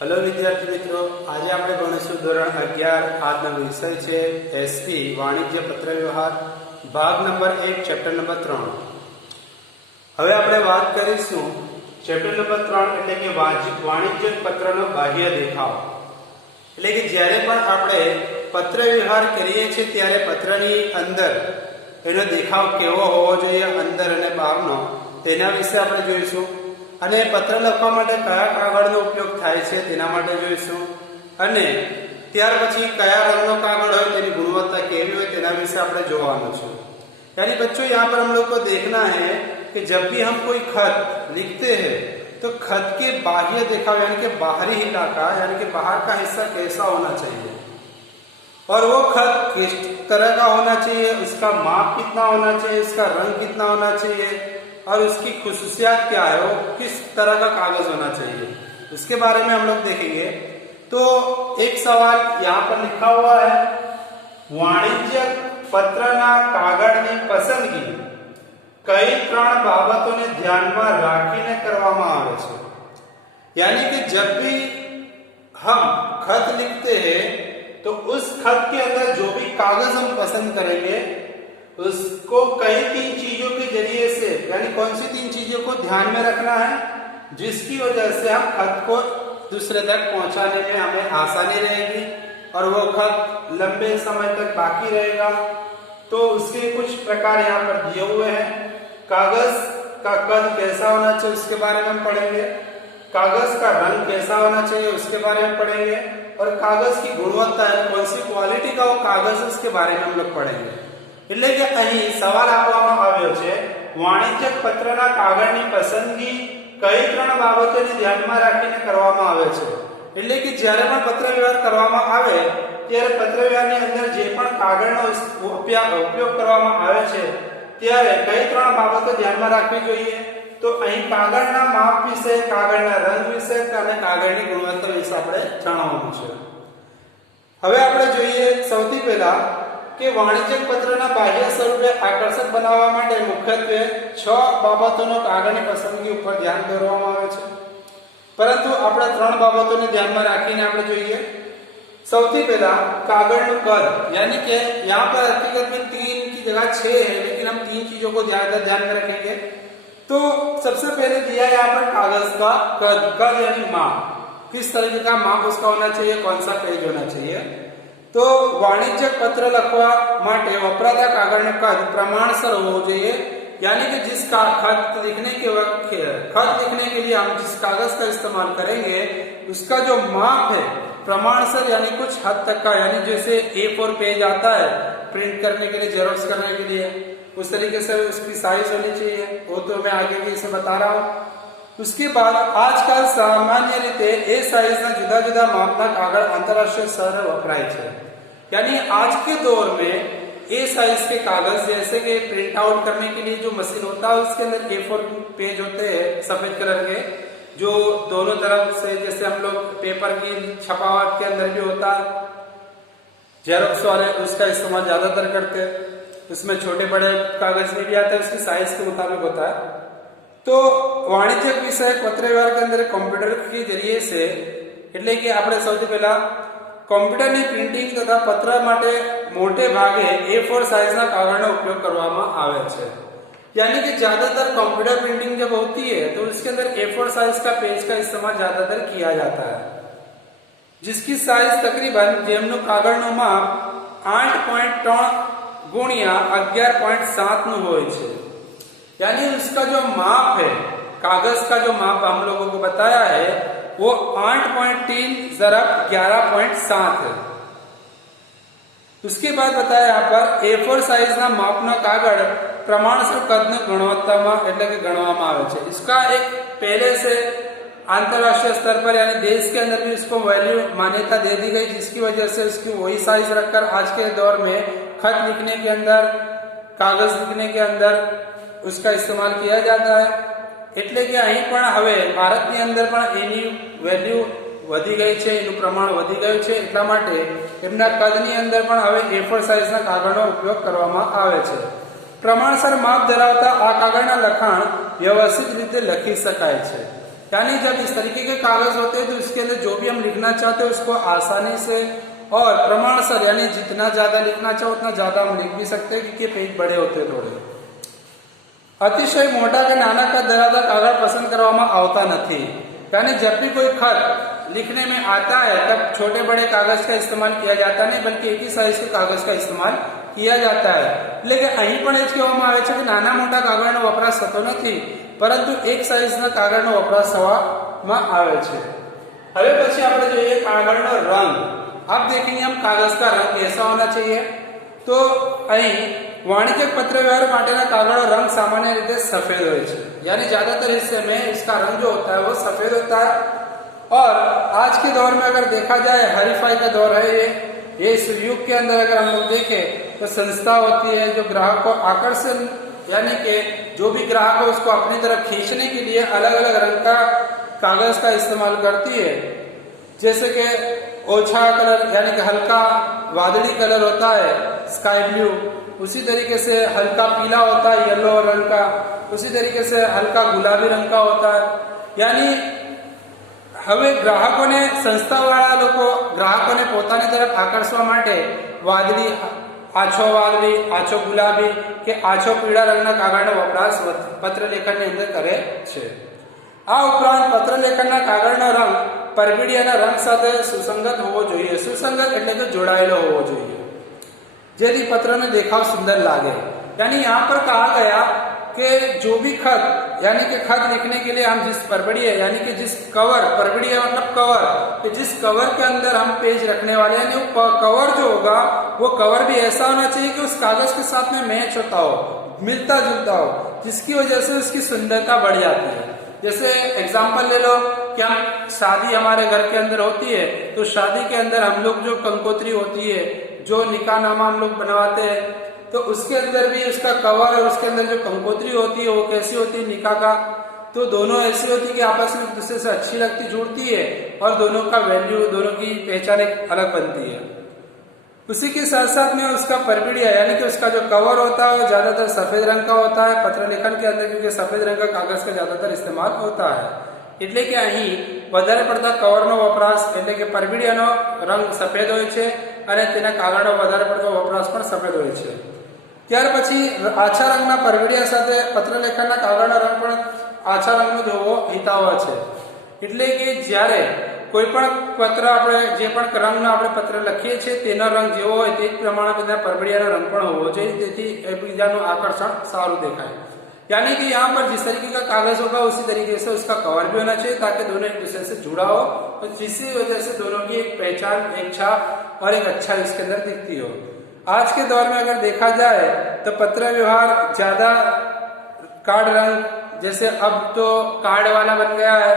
Hello विद्यार्थी मित्रों, आज આપણે ભણીશું ધોરણ 11 આજનો વિષય છે એસપી વાણિજ્ય પત્ર વ્યવહાર ભાગ નંબર 1 ચેપ્ટર નંબર 3। હવે આપણે વાત કરીશું ચેપ્ટર નંબર 3 એટલે કે વાણિજ્ય પત્રનો બાહ્ય દેખાવ। એટલે કે જ્યારે પણ આપણે પત્ર વ્યવહાર કરીએ છીએ ત્યારે પત્રની અંદર એનો દેખાવ કેવો હોવો જોઈએ, અંદર અને બહારનો, તેના વિશે આપણે જોઈશું। અને પત્ર લખવા માટે કયા કાગળનો ઉપયોગ થાય છે તેના માટે જોઈશું। અને ત્યાર પછી કયા રંગનો કાગળ હોય તેની ગુણવત્તા કેવી હોય તેના વિશે આપણે જોવાનું છે। यानी बच्चों यहाँ पर हम लोग को देखना है कि जब भी हम कोई खत लिखते हैं तो खत के बाह्य देखाव यानी कि बाहरी इलाका यानी कि बाहर का हिस्सा कैसा होना चाहिए और वो खत किस तरह का होना चाहिए, उसका माप कितना होना चाहिए, उसका रंग कितना होना चाहिए और उसकी खुसूसियात क्या है, वो किस तरह का कागज होना चाहिए, उसके बारे में हम लोग देखेंगे। तो एक सवाल यहाँ पर लिखा हुआ है, वाणिज्य पत्रना कागळनी पसंदगी कई त्रण बाबतोने ध्याનમાં રાખીને કરવામાં આવે છે। यानी कि जब भी हम खत लिखते हैं तो उस खत के अंदर जो भी कागज हम पसंद करेंगे उसको कई तीन चीजों के जरिए से, यानी कौन सी तीन चीजों को ध्यान में रखना है जिसकी वजह से हम खत को दूसरे तक पहुंचाने में हमें आसानी रहेगी और वो खत लंबे समय तक बाकी रहेगा। तो उसके कुछ प्रकार यहाँ पर दिए हुए हैं। कागज का कद कैसा होना चाहिए उसके बारे में हम पढ़ेंगे, कागज का रंग कैसा होना चाहिए उसके बारे में पढ़ेंगे और कागज की गुणवत्ता कौन सी क्वालिटी का वो कागज है उसके बारे में हम लोग पढ़ेंगे। એટલે કે અહીં સવાલ આપવામાં આવ્યો છે, વાણિજ્ય પત્રના કાગળની પસંદગી કઈ ત્રણ બાબતોને ધ્યાનમાં રાખીને કરવામાં આવે છે। એટલે કે જ્યારે પણ પત્ર વ્યવહાર કરવામાં આવે ત્યારે પત્ર વ્યવહારની અંદર જે પણ કાગળનો ઉપયોગ કરવામાં આવે છે ત્યારે કઈ ત્રણ બાબતો ધ્યાનમાં રાખવી જોઈએ। તો અહીં કાગળના માપ વિશે, કાગળના રંગ વિશે અને કાગળની ગુણવત્તા વિશે આપણે જાણવાનું છે। હવે આપણે જોઈએ સૌથી પહેલા કે વાણિજ્યક પત્રના બાહ્ય સ્વરૂપે આકર્ષક બનાવવા માટે મુખ્યત્વે 6 બાબતોનો કાગળની પસંદગી ઉપર ધ્યાન દોરવામાં આવે છે, પરંતુ આપણે 3 બાબતોને ધ્યાનમાં રાખીને આપણે જોઈએ। સૌથી પહેલા કાગળનું કદ, यानी कि यहाँ पर हकीकत में 3 की जगह 6 है, लेकिन हम 3 चीजों को ज्यादा ध्यान में रखेंगे। तो सबसे पहले दिया है यहाँ पर कागज का कद, कद यानी माप, किस तरीके का माप उसका होना चाहिए, कौन सा पेज होना चाहिए। तो वाणिज्यक पत्र લખવા માટે વપરાતા કાગળનું કદ પ્રમાણસર હોવું જોઈએ, यानी कि जिसका खत लिखने के लिए हम जिस कागज का इस्तेमाल करेंगे उसका जो माप है प्रमाणसर यानी कुछ हद तक का, यानी जैसे A4 पेज आता है प्रिंट करने के लिए, जेरोक्स करने के लिए, उस तरीके से उसकी साइज होनी चाहिए। वो तो मैं आगे भी इसे बता रहा हूँ। उसके बाद आजकल सामान्य रीते ए साइज ना जुदा जुदा मापना कागळ आंतरराष्ट्रीय स्तर वपराय छे। यानी आज के दौर में ए साइज के कागज जैसे कि प्रिंट आउट करने के लिए जो मशीन होता है उसके अंदर A4 पेज होते हैं सफेद कलर के, जो दोनों तरफ से, जैसे हम लोग पेपर की छपावट के अंदर भी होता है, जेरोक्स वाले उसका इस्तेमाल ज्यादातर करते हैं। उसमें छोटे बड़े कागज में भी आता है, उसकी साइज के मुताबिक होता है। तो वाणिज्यिक विषय पत्र व्यवहार के अंदर कॉम्प्यूटर के जरिए से, એટલે કે આપણે સૌથી પહેલા કોમ્પ્યુટરની પ્રિન્ટિંગ તથા પત્ર માટે મોટે ભાગે A4 સાઇઝના કાગળનો ઉપયોગ કરવામાં આવે છે। यानी कि ज्यादातर कंप्यूटर प्रिंटिंग जब होती है तो उसके अंदर A4 साइज का पेज का इस्तेमाल ज्यादातर किया जाता है, जिसकी साइज तकरीबन જેમનું કાગળનું માપ 8.3 ગુણ્યા 11.7 નું હોય છે। यानी उसका जो माप है, कागज का जो माप हम लोगों को बताया है वो 8.3 ज़रब 11.7 है। उसके बाद बताया यहाँ पर A4 साइज ना मापना कागળ प्रमाणसर कदने गुणवत्ताમાં એટલે કે ગણવામાં આવે છે। इसका एक पहले से अंतरराष्ट्रीय स्तर पर यानी देश के अंदर भी इसको वैल्यू मान्यता दे दी गई, जिसकी वजह से उसकी वही साइज रखकर आज के दौर में खत लिखने के अंदर, कागज लिखने के अंदर उसका इस्तेमाल किया जाता है। એટલે કે અહીં પણ હવે ભારતની અંદર પણ એની વેલ્યુ વધી ગઈ છે, એનું પ્રમાણ વધી ગયું છે, એટલા માટે એમના કદની અંદર પણ હવે A4 સાઇઝના કાગળનો ઉપયોગ કરવામાં આવે છે। પ્રમાણસર માપ ધરાવતા આ કાગળના લખાણ વ્યવસ્થિત રીતે લખી શકાય છે। यानी जब इस तरीके के कागज होते हैं तो इसके अंदर जो भी हम लिखना चाहते हैं उसको आसानी से और प्रमाणसर यानी जितना ज्यादा लिखना चाहो उतना ज्यादा हम लिख भी सकते हैं, क्योंकि पेज बड़े होते हैं थोड़े। અતિશય મોટા કે નાના કદ ધરાવતા કાગળ પસંદ કરવામાં આવતા નથી। यानी जब भी कोई खत लिखने में आता है तब छोटे बड़े कागज का इस्तेमाल किया जाता नहीं, बल्कि एक ही साइज के कागज का इस्तेमाल किया जाता है। लेकिन અહીં પણ એ જ કહેવામાં આવે છે કે નાના મોટા કાગળનો વપરાશ થતો નથી, પરંતુ એક સાઇઝના કાગળનો વપરાશ થવામાં આવે છે। હવે પછી આપણે જોઈએ કાગળનો રંગ। आप देखेंगे हम कागज का रंग कैसा होना चाहिए। तो અહીં वाणिज्यिक पत्र व्यवहार माटेना कागळो रंग सामान्य रीते सफेद होय छे, यानी ज्यादातर हिस्से में इसका रंग जो होता है वो सफेद होता है। और आज के दौर में अगर देखा जाए हरीफाई का दौर है ये इस युग के अंदर अगर हम लोग देखें तो संस्था होती है जो ग्राहक को आकर्षण यानी कि जो भी ग्राहक है उसको अपनी तरफ खींचने के लिए अलग अलग रंग का कागज का इस्तेमाल करती है। जैसे कि ओछा कलर यानी कि हल्का वादળી कलर होता है स्काई ब्लू, उसी तरीके से हल्का पीला होता है येलो रंग का, उसी तरीके से हल्का गुलाबी रंग का होता है। यानी હવે ગ્રાહકોને સંસ્થાવાળા લોકો ગ્રાહકોને પોતાની તરફ આકર્ષવા માટે વાદળી, આછો ગુલાબી કે આછો પીળા રંગના કાગળનો વપરાશ પત્ર લેખનની અંદર કરે છે। આ ઉપરાંત પત્ર લેખનના કાગળનો રંગ પરબીડિયાના રંગ સાથે સુસંગત હોવો જોઈએ। સુસંગત એટલે કે જોડાયેલો હોવો જોઈએ, જેથી પત્રનો દેખાવ સુંદર લાગે। यानी यहाँ पर कहा गया कि जो भी खत यानी कि खत लिखने के लिए हम जिस परबड़िया यानी कि जिस कवर, परबड़िया मतलब कवर, कि जिस कवर के अंदर हम पेज रखने वाले यानी वो कवर जो होगा वो कवर भी ऐसा होना चाहिए कि उस कागज के साथ में मैच होता हो, मिलता जुलता हो, जिसकी वजह से उसकी सुंदरता बढ़ जाती है। जैसे एग्जाम्पल ले लो कि हम शादी हमारे घर के अंदर होती है तो शादी के अंदर हम लोग जो कंकोत्री होती है, जो निकाहनामा हम लोग बनवाते हैं, तो उसके अंदर भी उसका कवर और उसके अंदर जो कंकोत्री होती है वो कैसी होती है निकाह का, तो दोनों ऐसी होती है कि आपस में एक दूसरे से अच्छी लगती जुड़ती है और दोनों का वैल्यू, दोनों की पहचान एक अलग बनती है। उसी के साथ साथ में उसका परबिड़िया यानी कि उसका जो कवर होता है वो ज्यादातर सफेद रंग का होता है पत्र लेखन के अंदर, क्योंकि सफेद रंग का कागज का ज्यादातर इस्तेमाल होता है। એટલે કે અહીં વધારે પડતા કવરનો વપરાશ એટલે કે પરબિડિયાનો રંગ સફેદ હોય છે અને તેના કાગળનો વધારે પડતો વપરાશ પણ સફેદ હોય છે। ત્યાર પછી આછા રંગના પરબિડિયા સાથે પત્રલેખનના કાગળનો રંગ પણ આછા રંગનો જ હોવો હિતાવહ છે। એટલે કે જ્યારે કોઈ પણ પત્ર આપણે જે પણ રંગનો આપણે પત્ર લખીએ છીએ તેનો રંગ જેવો હોય તે જ પ્રમાણે તેના પરબિડિયાનો રંગ પણ હોવો જોઈએ, જેથી એકબીજાનું આકર્ષણ સારું દેખાય। यानी कि यहाँ पर जिस तरीके का कागज होगा उसी तरीके से उसका कवर भी होना चाहिए ताकि दोनों एक दूसरे से जुड़ा हो और जिसकी वजह से दोनों की एक पहचान, एक छाप और एक अच्छा इसके अंदर दिखती हो। आज के दौर में अगर देखा जाए तो पत्र व्यवहार ज्यादा कार्ड रंग, जैसे अब तो कार्ड वाला बन गया है,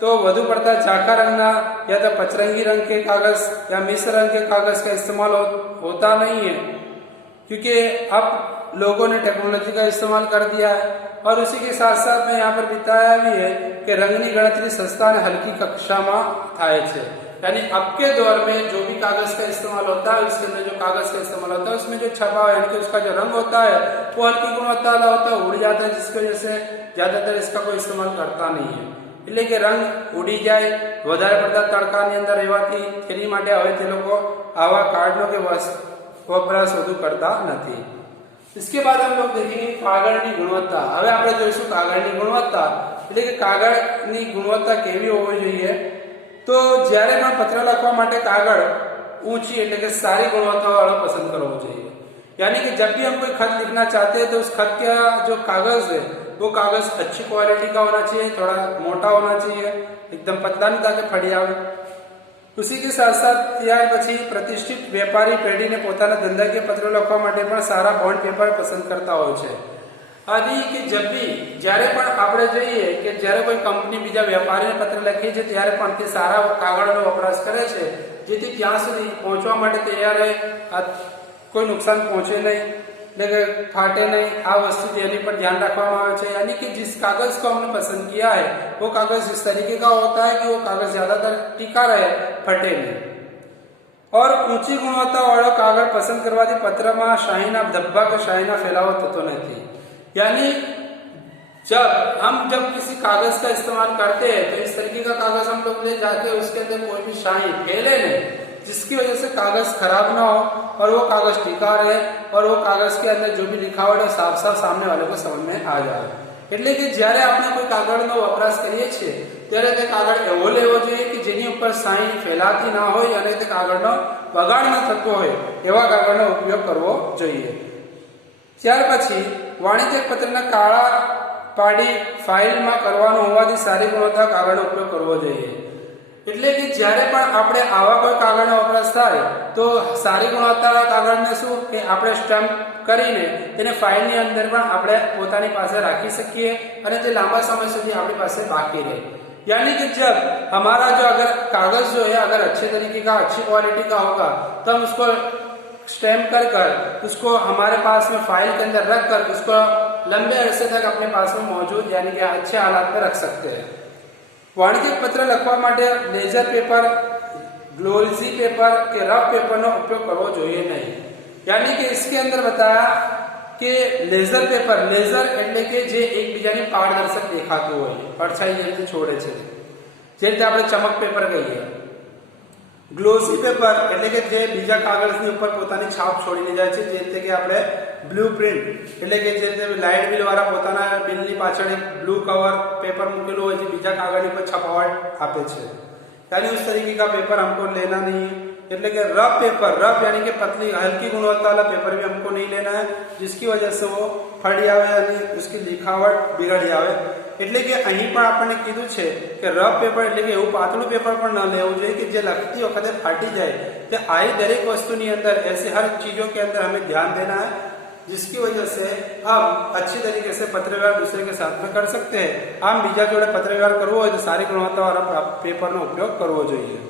तो વધુ પડતા ઝાંખા રંગના या तो पचरंगी रंग के कागज या मिश्र रंग के कागज का इस्तेमाल होता नहीं है, क्योंकि अब लोगों ने टेक्नोलॉजी का इस्तेमाल कर दिया है। और उसी के साथ साथ में यहाँ पर बताया भी है कि रंगनी गणतरी सस्ता ने हल्की कक्षा में थाय छे। यानी अब के दौर में जो भी कागज का इस्तेमाल होता है उसके अंदर जो कागज का इस्तेमाल होता है उसमें जो छपा यानी कि उसका जो रंग होता है वो हल्की गुणवत्ता वाला होता है, उड़ जाता है, जिसकी वजह से ज्यादातर इसका कोई इस्तेमाल करता नहीं है। એટલે કે રંગ ઉડી જાય, વધારે પડતા તડકાની અંદર રહેવાથી તેની માટે હવે તે લોકો આવા કાર્ડનો કે વપરાશ વધુ કરતા નથી। इसके बाद हम लोग देखेंगे कागળની गुणवत्ता। હવે આપણે જોઈશું કાગળની ગુણવત્તા, એટલે કે કાગળની ગુણવત્તા કેવી હોવી જોઈએ। તો જ્યારે પણ પત્ર લખવા માટે કાગળ ऊंची એટલે કે સારી ગુણવત્તા વાળો પસંદ કરવો જોઈએ। यानी कि जब भी हम कोई खत लिखना चाहते हैं तो उस खत का जो कागज है वो कागज अच्छी क्वालिटी का होना चाहिए, थोड़ा मोटा होना चाहिए, एकदम पतला नहीं ताकि फड़ी आवे। उसी के साथ साथ ત્યાર પછી પ્રતિષ્ઠિત વેપારી પેઢીને પોતાના ધંધા કે પત્ર લખવા માટે પણ સારા બોન્ડ પેપર પસંદ કરતા હોય છે। આદિ કે જબ भी જ્યારે પણ આપણે જોઈએ કે જ્યારે કોઈ કંપની બીજા વેપારીને પત્ર લખે છે ત્યારે પણ તે સારા કાગળનો વપરાશ કરે છે, જેથી ત્યાં સુધી પહોંચવા માટે તૈયાર રહે, कोई नुकसान पहुंचे नहीं, लेकिन फाटे नहीं। आ वस्तु देने पर ध्यान रखवामां आवे छे। यानी कि जिस कागज को हमने पसंद किया है वो कागज इस तरीके का होता है कि वो कागज ज्यादातर टिका रहे, फटे नहीं। और ऊंची गुणवत्ता वाळो कागज पसंद करवाथी पत्रमा शाहीना धब्बा के शाहीना फैलावो थतो नथी। यानी जब किसी कागज का इस्तेमाल करते हैं तो इस तरीके का कागज हम लोग ले जाके उसके अंदर कोई भी शाही फैले नहीं, जिसकी वजह से कागज खराब ना हो और वो कागज टिका रहे और वो कागज के अंदर जो भी लिखावट है साफ साफ सामने वाले को समझ में आ जाए। એટલે કે જ્યારે આપણે કોઈ કાગળનો વપરાશ કરીએ છીએ ત્યારે તે કાગળ એવો લેવો જોઈએ કે જેની ઉપર શાઈ ફેલાતી ના હોય અને તે કાગળનો બગાડ ન થતો હોય એવા કાગળનો ઉપયોગ કરવો જોઈએ। ત્યાર પછી વાણિજ્યક પત્રના કાળા પાડી ફાઇલમાં કરવાનો હોવાથી સારી ગુણવત્તા કાગળનો ઉપયોગ કરવો જોઈએ। એટલે કે જ્યારે પણ આપણે આવા કોઈ કાગળનો વપરાશ થાય તો સારી ગુણવત્તા કાગળને શું કે આપણે સ્ટેમ્પ કરીને તેને ફાઇલની અંદર પણ આપણે પોતાની પાસે રાખી શકીએ અને તે લાંબા સમય સુધી આપણી પાસે બાકી રહે। यानी कि जब हमारा जो अगर कागज जो है अगर अच्छे तरीके का अच्छी क्वालिटी का होगा तो हम उसको स्टैम्प कर कर उसको हमारे पास में फाइल के अंदर रख कर उसको लंबे अरसे तक अपने पास में मौजूद यानी कि अच्छे हालात में रख सकते हैं। वाणिज्यिक पत्र લખવા માટે લેઝર પેપર, ग्लोसी पेपर के रफ पेपर નો ઉપયોગ કરવો જોઈએ નહીં। यानी कि इसके अंदर बताया कि लेजर पेपर, लेजर એટલે કે જે એકબીજાની પારદર્શક દેખાતું હોય, પરછાઈ જે રીતે છોડે છે, જે રીતે આપણે ચમક પેપર કહીએ। ગ્લોસી પેપર એટલે કે જે બીજા કાગળની ઉપર પોતાની છાપ છોડીને જાય છે, જે રીતે કે આપણે બ્લુ પ્રિન્ટ એટલે કે જે રીતે લાઇટ બિલ વાળા પોતાના બિલની પાછળ એક બ્લુ કવર पेपर મૂકેલું હોય છે, બીજા કાગળની ઉપર છપાવટ આપે છે। यानी उस तरीके का पेपर हमको लेना नहीं है। એટલે કે रफ पेपर, रफ यानी कि पतली हल्की गुणवत्ता वाला पेपर भी हमको नहीं लेना है, जिसकी वजह से वो फटी आवे यानी उसकी लिखावट बिगड़ी आवे। એટલે કે અહીં પણ આપણને કીધું છે કે રફ પેપર એટલે કે એવું પાતળું પેપર પણ ન લેવું જોઈએ कि જે લખતી વખતે ફાટી જાય। तो आई दरेक वस्तुની અંદર ऐसे हर चीजों के अंदर हमें ध्यान देना है, जिसकी वजह से हम अच्छी तरीके से पत्र व्यवहार दूसरे के साथ में कर सकते हैं। हम बीजा जोड़े पत्र व्यवहार करवो હોય તો સારી ગુણવત્તા વાળા પેપરનો ઉપયોગ કરવો જોઈએ।